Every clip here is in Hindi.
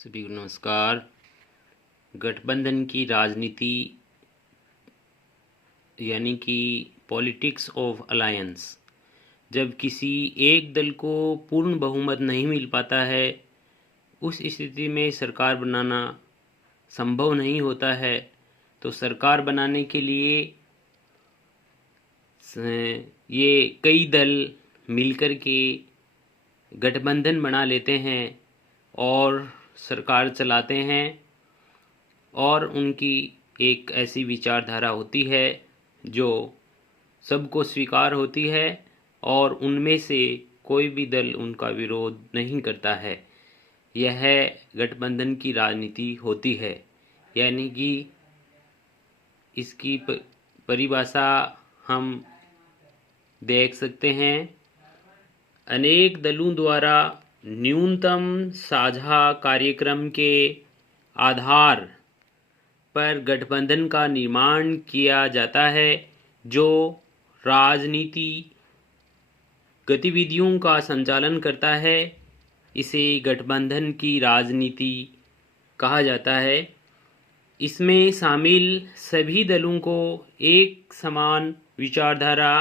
सभी को नमस्कार। गठबंधन की राजनीति यानी कि पॉलिटिक्स ऑफ अलायंस, जब किसी एक दल को पूर्ण बहुमत नहीं मिल पाता है, उस स्थिति में सरकार बनाना संभव नहीं होता है। तो सरकार बनाने के लिए ये कई दल मिलकर के गठबंधन बना लेते हैं और सरकार चलाते हैं। और उनकी एक ऐसी विचारधारा होती है जो सबको स्वीकार होती है और उनमें से कोई भी दल उनका विरोध नहीं करता है। यह गठबंधन की राजनीति होती है। यानी कि इसकी परिभाषा हम देख सकते हैं। अनेक दलों द्वारा न्यूनतम साझा कार्यक्रम के आधार पर गठबंधन का निर्माण किया जाता है, जो राजनीति गतिविधियों का संचालन करता है। इसे गठबंधन की राजनीति कहा जाता है। इसमें शामिल सभी दलों को एक समान विचारधारा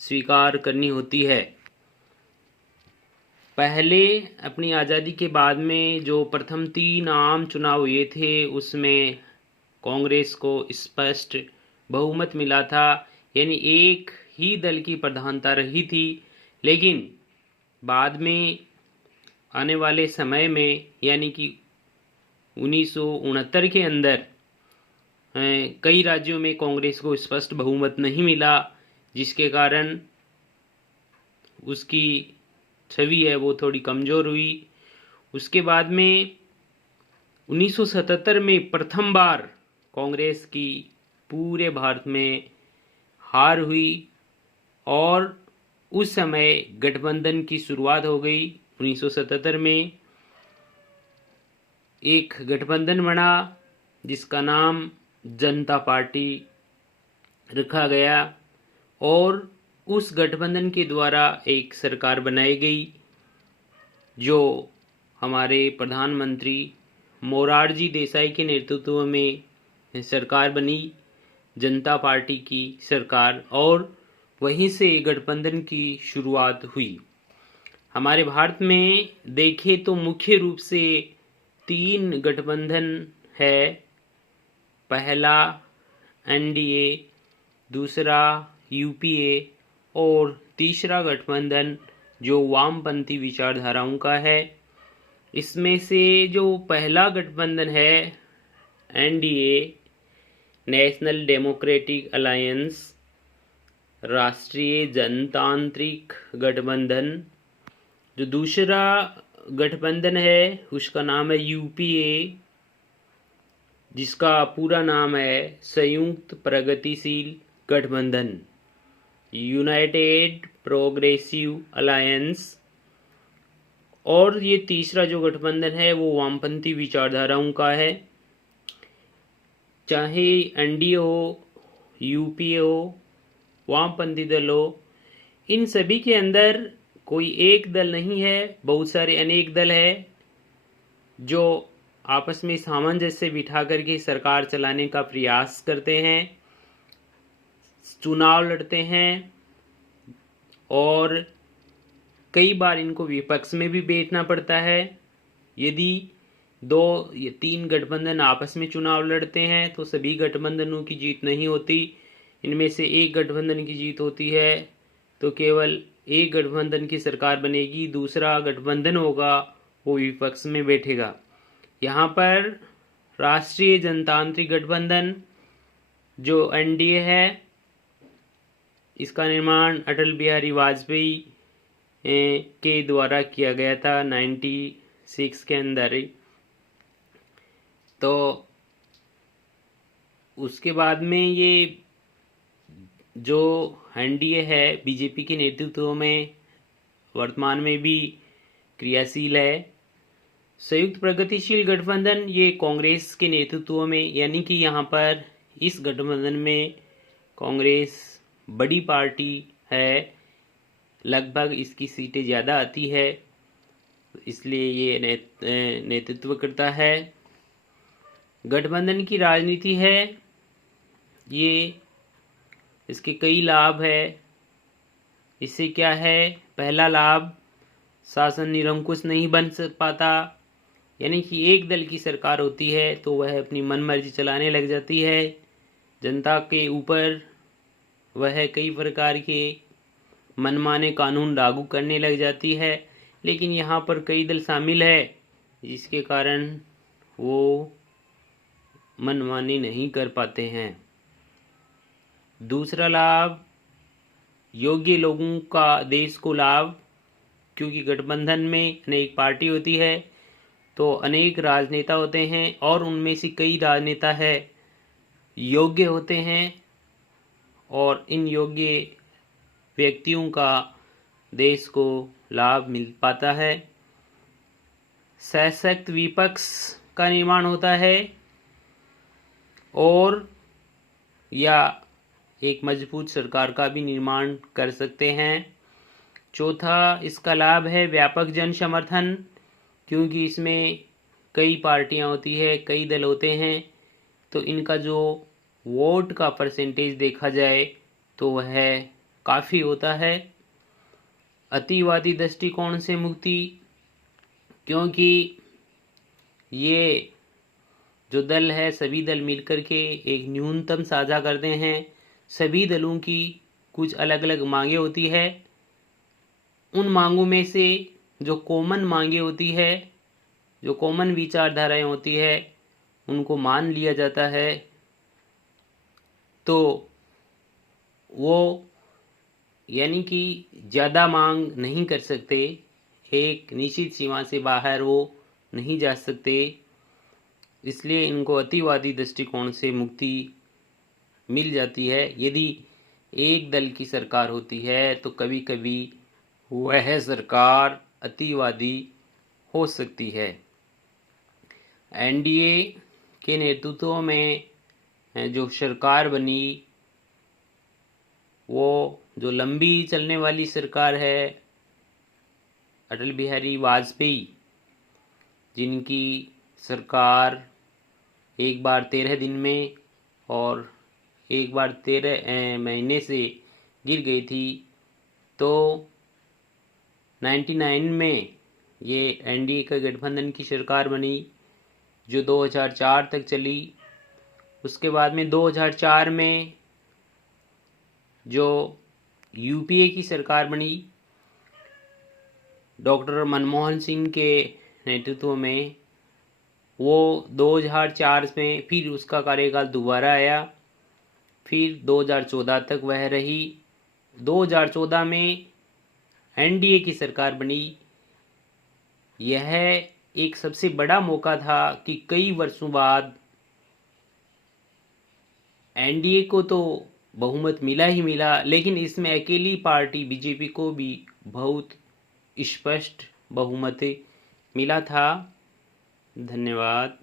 स्वीकार करनी होती है। पहले अपनी आज़ादी के बाद में जो प्रथम 3 आम चुनाव हुए थे, उसमें कांग्रेस को स्पष्ट बहुमत मिला था, यानी एक ही दल की प्रधानता रही थी। लेकिन बाद में आने वाले समय में यानी कि 1969 के अंदर कई राज्यों में कांग्रेस को स्पष्ट बहुमत नहीं मिला, जिसके कारण उसकी छवि है वो थोड़ी कमज़ोर हुई। उसके बाद में 1977 में प्रथम बार कांग्रेस की पूरे भारत में हार हुई और उस समय गठबंधन की शुरुआत हो गई। 1977 में एक गठबंधन बना जिसका नाम जनता पार्टी रखा गया और उस गठबंधन के द्वारा एक सरकार बनाई गई, जो हमारे प्रधानमंत्री मोरारजी देसाई के नेतृत्व में सरकार बनी, जनता पार्टी की सरकार। और वहीं से गठबंधन की शुरुआत हुई। हमारे भारत में देखें तो मुख्य रूप से 3 गठबंधन है। पहला एनडीए, दूसरा यूपीए और तीसरा गठबंधन जो वामपंथी विचारधाराओं का है। इसमें से जो पहला गठबंधन है एनडीए, नेशनल डेमोक्रेटिक अलायंस, राष्ट्रीय जनतांत्रिक गठबंधन। जो दूसरा गठबंधन है उसका नाम है यूपीए, जिसका पूरा नाम है संयुक्त प्रगतिशील गठबंधन, यूनाइटेड प्रोग्रेसिव अलायंस। और ये तीसरा जो गठबंधन है वो वामपंथी विचारधाराओं का है। चाहे एनडीए हो, यूपीए हो, वामपंथी दल हो, इन सभी के अंदर कोई एक दल नहीं है, बहुत सारे अनेक दल है जो आपस में सामंजस्य बिठा करके सरकार चलाने का प्रयास करते हैं, चुनाव लड़ते हैं और कई बार इनको विपक्ष में भी बैठना पड़ता है। यदि 2 या 3 गठबंधन आपस में चुनाव लड़ते हैं तो सभी गठबंधनों की जीत नहीं होती। इनमें से एक गठबंधन की जीत होती है तो केवल एक गठबंधन की सरकार बनेगी, दूसरा गठबंधन होगा वो विपक्ष में बैठेगा। यहाँ पर राष्ट्रीय जनतांत्रिक गठबंधन जो एनडीए है, इसका निर्माण अटल बिहारी वाजपेयी के द्वारा किया गया था 96 के अंदर। तो उसके बाद में ये जो एनडीए है बीजेपी के नेतृत्व में वर्तमान में भी क्रियाशील है। संयुक्त प्रगतिशील गठबंधन ये कांग्रेस के नेतृत्व में, यानी कि यहाँ पर इस गठबंधन में कांग्रेस बड़ी पार्टी है, लगभग इसकी सीटें ज़्यादा आती है। इसलिए ये नेतृत्व करता है। गठबंधन की राजनीति है, ये इसके कई लाभ है। इससे क्या है, पहला लाभ, शासन निरंकुश नहीं बन पाता, यानी कि एक दल की सरकार होती है तो वह अपनी मनमर्जी चलाने लग जाती है। जनता के ऊपर वह कई प्रकार के मनमाने कानून लागू करने लग जाती है, लेकिन यहाँ पर कई दल शामिल है जिसके कारण वो मनमानी नहीं कर पाते हैं। दूसरा लाभ, योग्य लोगों का देश को लाभ, क्योंकि गठबंधन में अनेक पार्टी होती है तो अनेक राजनेता होते हैं और उनमें से कई राजनेता है योग्य होते हैं और इन योग्य व्यक्तियों का देश को लाभ मिल पाता है। सशक्त विपक्ष का निर्माण होता है और या एक मजबूत सरकार का भी निर्माण कर सकते हैं। चौथा इसका लाभ है व्यापक जन समर्थन, क्योंकि इसमें कई पार्टियां होती है, कई दल होते हैं, तो इनका जो वोट का परसेंटेज देखा जाए तो वह काफ़ी होता है। अतिवादी दृष्टिकोण से मुक्ति, क्योंकि ये जो दल है सभी दल मिलकर के एक न्यूनतम साझा करते हैं। सभी दलों की कुछ अलग अलग मांगे होती है, उन मांगों में से जो कॉमन मांगे होती है, जो कॉमन विचारधाराएं होती है, उनको मान लिया जाता है। तो वो यानी कि ज़्यादा मांग नहीं कर सकते, एक निश्चित सीमा से बाहर वो नहीं जा सकते, इसलिए इनको अतिवादी दृष्टिकोण से मुक्ति मिल जाती है। यदि एक दल की सरकार होती है तो कभी कभी वह सरकार अतिवादी हो सकती है। एनडीए के नेतृत्व में जो सरकार बनी वो जो लंबी चलने वाली सरकार है, अटल बिहारी वाजपेयी, जिनकी सरकार एक बार 13 दिन में और एक बार 13 महीने से गिर गई थी, तो 99 में ये एनडीए का गठबंधन की सरकार बनी जो 2004 तक चली। उसके बाद में 2004 में जो यूपीए की सरकार बनी डॉक्टर मनमोहन सिंह के नेतृत्व में, वो 2004 में फिर उसका कार्यकाल दोबारा आया, फिर 2014 तक वह रही। 2014 में एनडीए की सरकार बनी। यह एक सबसे बड़ा मौका था कि कई वर्षों बाद एनडीए को तो बहुमत मिला ही मिला, लेकिन इसमें अकेली पार्टी बीजेपी को भी बहुत स्पष्ट बहुमत मिला था। धन्यवाद।